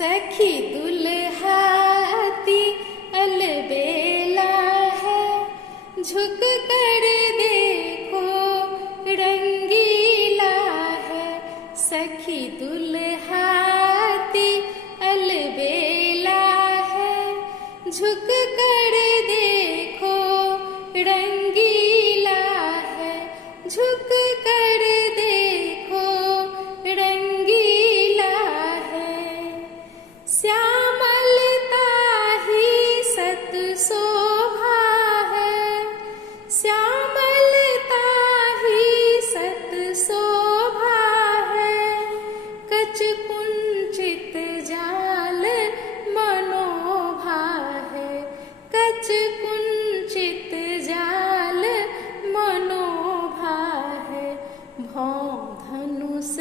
सखी दुल्हाती अलबेला है, झुक कर देखो रंगीला है। सखी दुल्हाती अलबेला है, झुक कर देखो रंगीला है। झुक कर देखो रंगीला है। श्यामलता ही सत शोभा है, श्यामलता ही सत शोभा है। कच कुंचित जाल मनोभा है, कच कुंचित जाल मनोभा है। भौं धनुष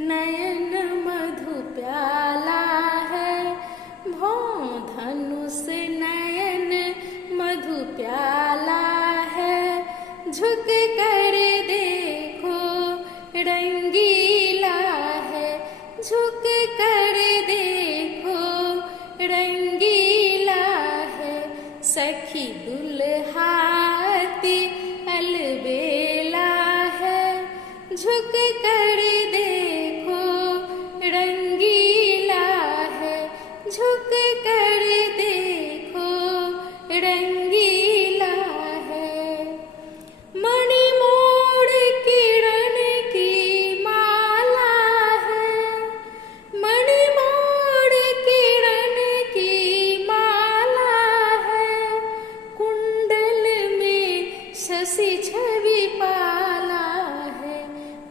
नयन मधु प्याला है, भौं धनुष नयन मधु प्याला है। झुक कर देखो रंगीला है, झुक कर देखो रंगीला है। सखी दुल्हाती अलबेला है, झुक कर देखो रंगीला है। झुक कर देखो रंगीला है। मणि मोड़ किरण की माला है, मणि मोड़ किरण की माला है। कुंडल में शशि छवि पाला है,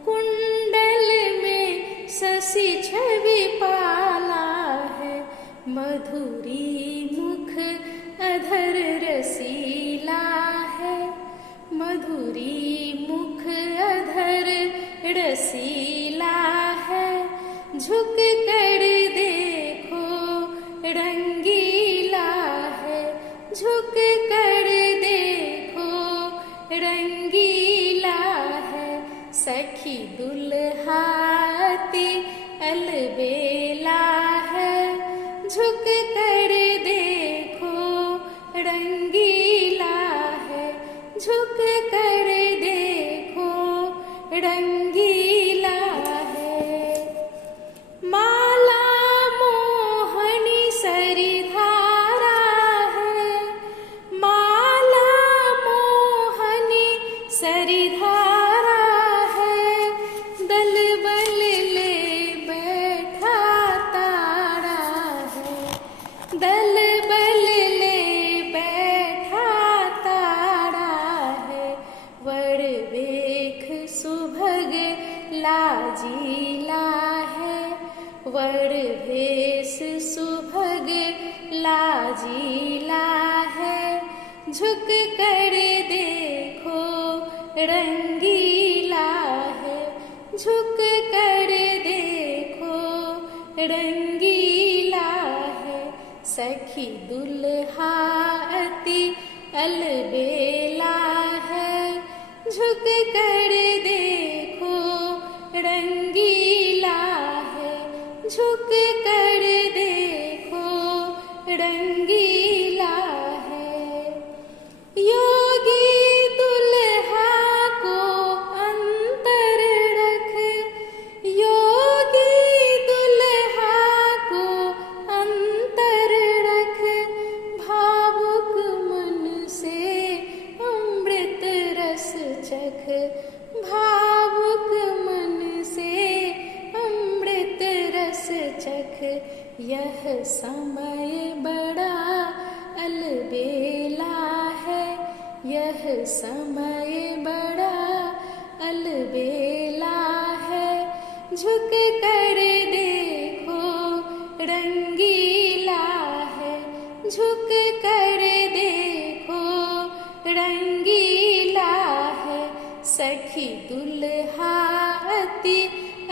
कुंडल में शशि छवि पाला है। मधुरी मुख अधर रसीला है, मधुरी मुख अधर रसीला है। झुक कर देखो रंगीला है, झुक कर देखो रंगीला है। सखी दुल्हाती अलबेला है, झुक कर देखो रंगीला है। झुक कर देखो रंगीला है। माला मोहनी सरिधारा है, माला मोहनी सरिधारा है। दल बल ले बैठा तारा है, दल बल ले बैठा तारा है। वर वेख सुभग लाजीला है, वर भेष सुभग लाजीला है। झुक कर देखो रंगीला है, झुक कर देखो रंगीला है। सखी दुल्हाती अलबेला है, झुक कर देखो रंगीला है। झुक कर देखो रंगीला है। योगी दुल्हा को अंतर रख, योगी दुल्हा को अंतर रख। भावुक मन से अमृत रस चख, भावुक मन से अमृत रस चख। यह समय बड़ा अलबेला है, यह समय बड़ा अलबेला है। झुक कर देखो रंगीला है, झुक कर देखो रंगीला है। सखी दुल्हाती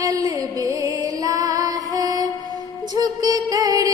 अलबेला है, झुक कर